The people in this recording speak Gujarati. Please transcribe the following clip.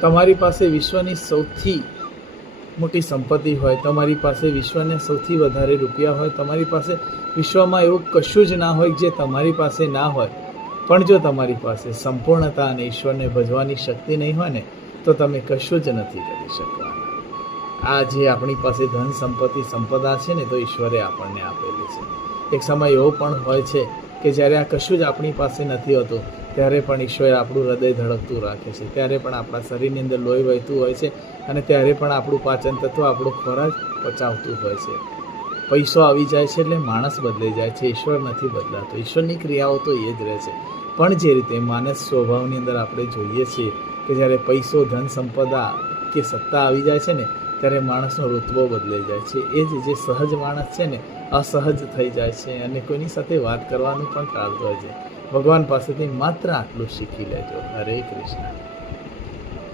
તમારી પાસે વિશ્વની સૌથી મોટી સંપત્તિ હોય, તમારી પાસે વિશ્વને સૌથી વધારે રૂપિયા હોય, તમારી પાસે વિશ્વમાં એવું કશું જ ના હોય જે તમારી પાસે ના હોય, પણ જો તમારી પાસે સંપૂર્ણતા અને ઈશ્વરને ભજવાની શક્તિ નહીં હોય ને, તો તમે કશું જ નથી કરી શકવાના. આ જે આપણી પાસે ધન સંપત્તિ સંપદા છે ને, તો ઈશ્વરે આપણને આપેલી છે. એક સમય એવો પણ હોય છે કે જ્યારે આ કશું જ આપણી પાસે નથી હોતું, ત્યારે પણ ઈશ્વર આપણું હૃદય ધડકતું રાખે છે, ત્યારે પણ આપણા શરીરની અંદર લોહી વહેતું હોય છે, અને ત્યારે પણ આપણું પાચન તત્વ આપણો ખોરાક પચાવતું હોય છે. પૈસો આવી જાય છે એટલે માણસ બદલાઈ જાય છે, ઈશ્વર નથી બદલાતો. ઈશ્વરની ક્રિયાઓ તો એ જ રહે છે. પણ જે રીતે માનસ સ્વભાવની અંદર આપણે જોઈએ છીએ કે જ્યારે પૈસો, ધન સંપદા કે સત્તા આવી જાય છે ને, ત્યારે માણસનો ઋતબો બદલાઈ જાય છે. એ જ જે સહજ માણસ છે ને, અસહજ થઈ જાય છે અને કોઈની સાથે વાત કરવાનું પણ ટાળતો હોય છે. ભગવાન પાસેથી માત્ર આટલું શીખી લેજો. હરે કૃષ્ણ.